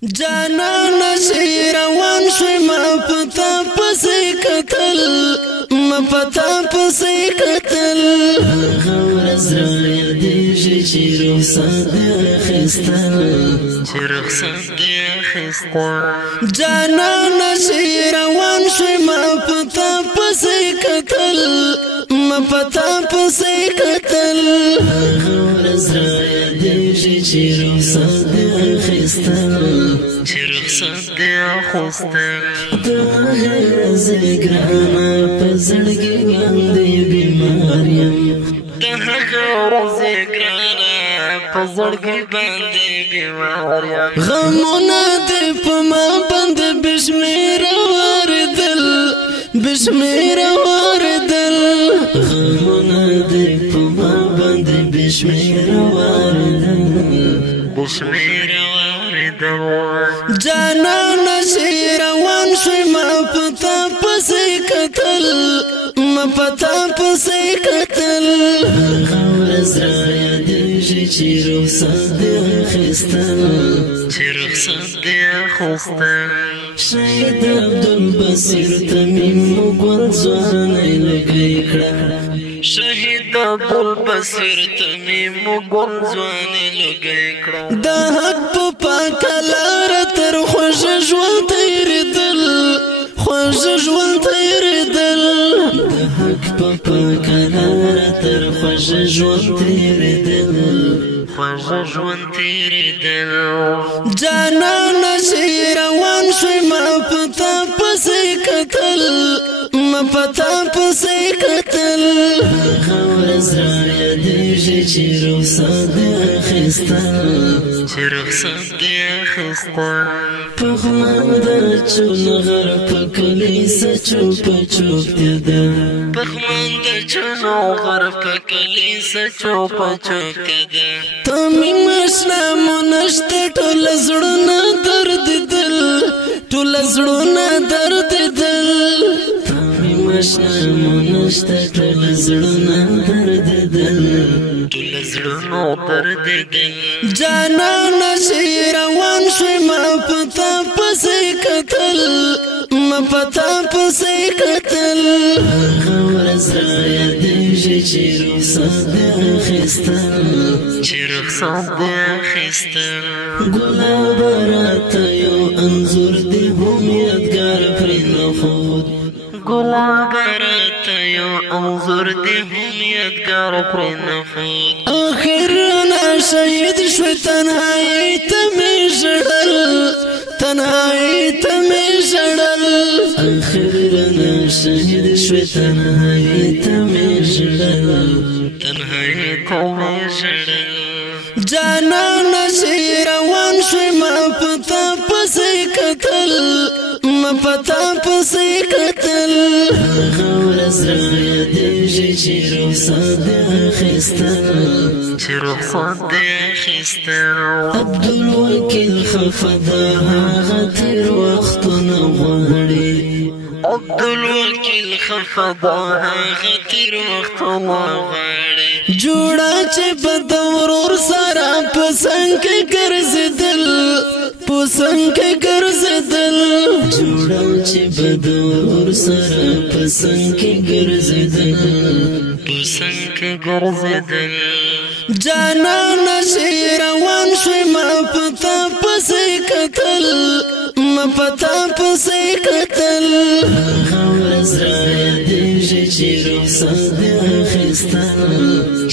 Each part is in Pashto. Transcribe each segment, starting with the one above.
جانان شي روان شوي ما پتا پسې کتل ما پتا پسې کتل غور زړه دې چې رخصت اخیستل چې رخصت اخیستل جانان شي روان شوي ما پتا پسې کتل ما پتا پسې کتل غور زړه دې چې رخصت اخیستل چې رخصت دې اخیستل د هغې زګرانه په زړګي باندې بیمار یم د هغې زګرانه په زړګي باندې بیمار یم غمونه دې په ما باندې بشمیره واردل بشمیره واردل غمونه دې په ما باندې بشمیره واردل بشمیره جانان شي روان شوي ما پتا پسې کتل ما پتا پسې کتل غور زړه دې چې رخصت دې اخیستل چې رخصت دې اخیستل شهید عبدالبصیر تمیم ګل ځوانۍ لګۍ کړه شهید عبدالبصیر تمیم ګل ځوانۍ لګۍ کړه د حق په پاکه لاره تر خوږ ژوند تېرېدل خوږ ژوند تېرېدل د حق په پاکه لاره تر خوږ ژوند تېرېدل خوږ ژوند تېرېدل جانان شي روان شوي ما پتا پسې کتل ما پتا پسې کتل غور زړه دې چې رخصت دې اخیستل چې رخصت دې اخیستل پخوان د چونغر په کلیسه چوپ چوپتیا ده پخوان د چونغر په کلیسه چوپ چوپتیا ده تمیم اشنا مو نشته ټول زړونه درد دل ټول زړونه درد دل تمیم اشنا مو نشته ټول زړونه درد دل ټول زړونه درد دل جانان شي روان شوي ما پتا پسې کتل ما پتا پسې کتل غور زړه دې چې رخصت دې اخیستل چې رخصت دې اخیستل ګلاب راته یو انځور دې هم یادګار پرې نښود ګلاب راته یو انځور دې هم یادګار پرې نښود آخر نه شهید شوې تنهایۍ ته مې ژړل تنهایۍ ته مې ژړل آخر نه شهید شوې تنهایۍ ته مې ژړل تنهایۍ ته مې ژړل جانان شي روان شوي ما پتا پسې کتل ما پتا پسې کتل غور زړه دې چې رخصت دې اخیستل چې رخصت دې اخیستل عبدالوکیل خفه ده هغه تېر وختونه غواړي عبدالوکیل خفه ده هغه تېر وختونه غواړي جوړه چې به د ورور سره په څنګ کې ګرځېدل په څنګ کې ګرځېدل جوړه چې به د ورور سره په څنګ کې ګرځېدل په څنګ کې ګرځېدل جانان شي روان شوي ما پتا پسې کتل ما پتا پسې کتل غور زړه دې چې رخصت دې اخیستل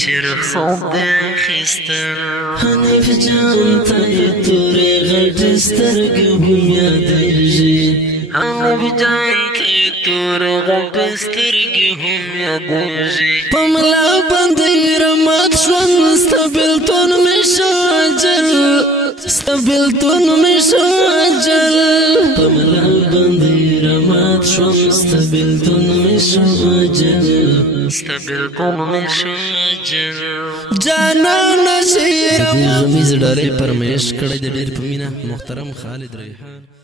چې رخصت دې اخیستل حنیف جان ته یې تورې غټې سترګې هم یادېږي حنیف جان ته یې تورې غټې سترګې هم یادېږي په ملا باندې رمات ژوند ستا بېلتون مې شو اجل ستا بېلتون مې شو اجل په ملا باندې رمات ژوند ستا بېلتون مې شو اجل ستا بېلتون مې شو اجل جانان شي روان غمیز ډالۍ پرمایش کړی د ډېر په مینه محترم خالد ریحان